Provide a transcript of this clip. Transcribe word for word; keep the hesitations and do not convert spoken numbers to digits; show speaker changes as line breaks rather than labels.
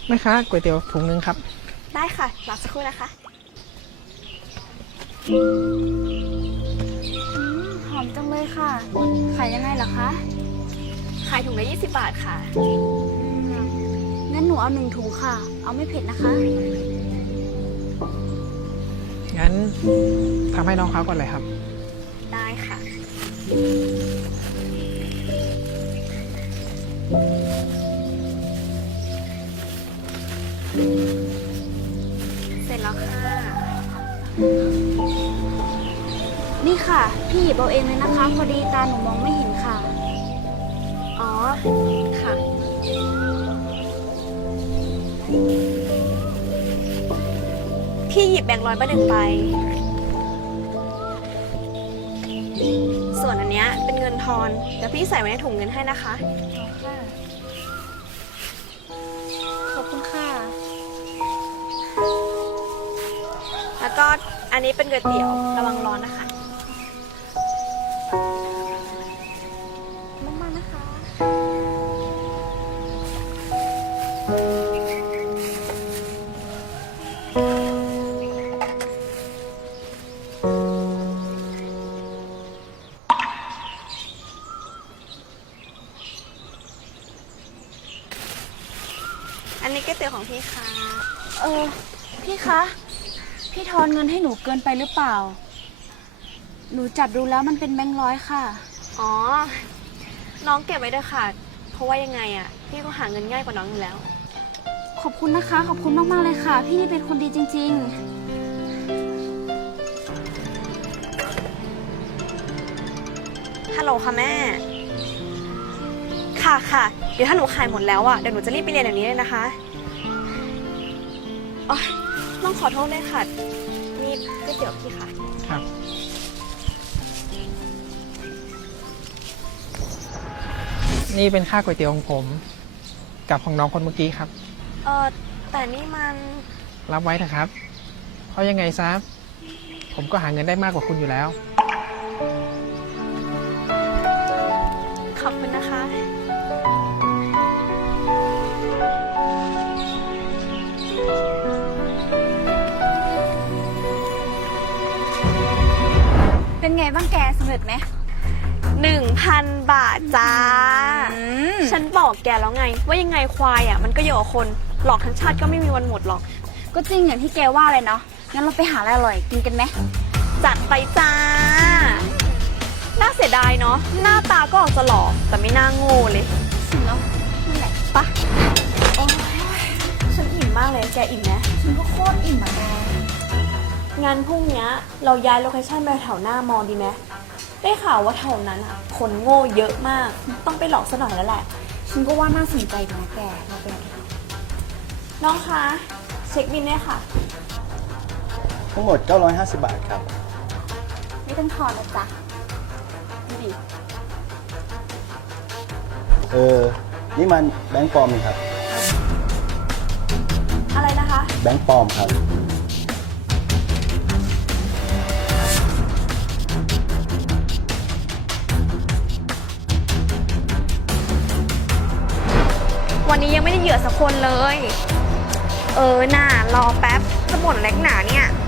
แม่ค้าก๋วยเตี๋ยวถุงนึงครับ
ได้ค่ะรอสักครู่นะคะ
หอมจังเลยค่ะขายยังไงเหรอคะ
ขายถุงละยี่สิบบาทค่ะ
งั้นหนูเอาหนึ่งถุงค่ะเอาไม่เผ็ดนะคะ
งั้นทำให้น้องเขาก่อนเลยครับ
ได้ค่ะเสร็จแล้วค่ะ
นี่ค่ะพี่หยิบเอาเองเลยนะคะพอดีตาหนูมองไม่เห็นค่ะ
อ๋อค่ะพี่หยิบแบงค์ร้อยใบหนึ่งไปส่วนอันเนี้ยเป็นเงินทอนเดี๋ยวพี่ใส่ไว้ในถุงเงินให้นะคะ
ขอบคุณค่ะ
แล้วก็อันนี้เป็นก๋วยเตี๋ยวระวังร้อนนะคะ
มากๆนะคะ
อันนี้ก๋วยเตี๋ยวของพี่ค่ะ
เออพี่คะพี่ทอนเงินให้หนูเกินไปหรือเปล่าหนูจับดูแล้วมันเป็นแบงค์ร้อยค่ะ
อ๋อน้องเก็บไว้ด้วยค่ะเพราะว่ายังไงอ่ะพี่ก็หาเงินง่ายกว่าน้องอยู่แล้ว
ขอบคุณนะคะขอบคุณมากๆเลยค่ะพี่นี่เป็นคนดีจริง
ๆฮัลโหลค่ะแม่ค่ะค่ะเดี๋ยวถ้าหนูขายหมดแล้วอ่ะเดี๋ยวหนูจะรีบไปเรียนอย่างนี้เลยนะคะอ๋อต้องขอโทษด้วยค่ะนี่ก๋วยเตี๋ยวพี่ค่ะ
ครับนี่เป็นค่าก๋วยเตี๋ยวของผมกับของน้องคนเมื่อกี้ครับ
เออแต่นี่มัน
รับไว้เถอะครับเพราะยังไงซะผมก็หาเงินได้มากกว่าคุณอยู่แล้ว
ขอบคุณนะคะ
เป็นไงบ้างแกสำเร็จไหม
หนึ่งพันบาทจ้าฉันบอกแกแล้วไงว่ายังไงควายอ่ะมันก็เยอะกว่าคนหลอกทั้งชาติก็ไม่มีวันหมดหรอก
ก็จริงอย่างที่แกว่าเลยเนาะงั้นเราไปหาอะไรอร่อยกินกันไหม
จัดไปจ้าน่าเสียดายเนาะหน้าตาก็ออกจะหล่อแต่ไม่น่าโง่เลย
สิเนาะนั่นแหละ
ปะโอ้ยฉันอิ่มมากเลยแกอิ่มไหม
ฉันก็โคตรอิ่มอ่ะแก
งานพรุ่งนี้เราย้ายโลเคชั่นไปแถวหน้ามอดีไหมได้ข่าวว่าแถวนั้นอ่ะคนโง่เยอะมากต้องไปหลอกซะหน่อยแล้วแหละ
ฉันก็ว่าน่าสนใจดีนะแกเราไป
น้องคะเช็คบินด้วยค่ะ
ทั้งหมดเก้าร้อยห้าสิบบาทครับ
ไม่ต้องทอนนะจ๊ะ
ดูดิ
เออนี่มันแบงค์ปลอมนี่ครับ
อะไรนะคะ
แบงค์ปลอมครับ
วันนี้ยังไม่ได้เหยื่อสักคนเลยเออน่ารอแป๊บจะบ่นแลกหนาเนี่ย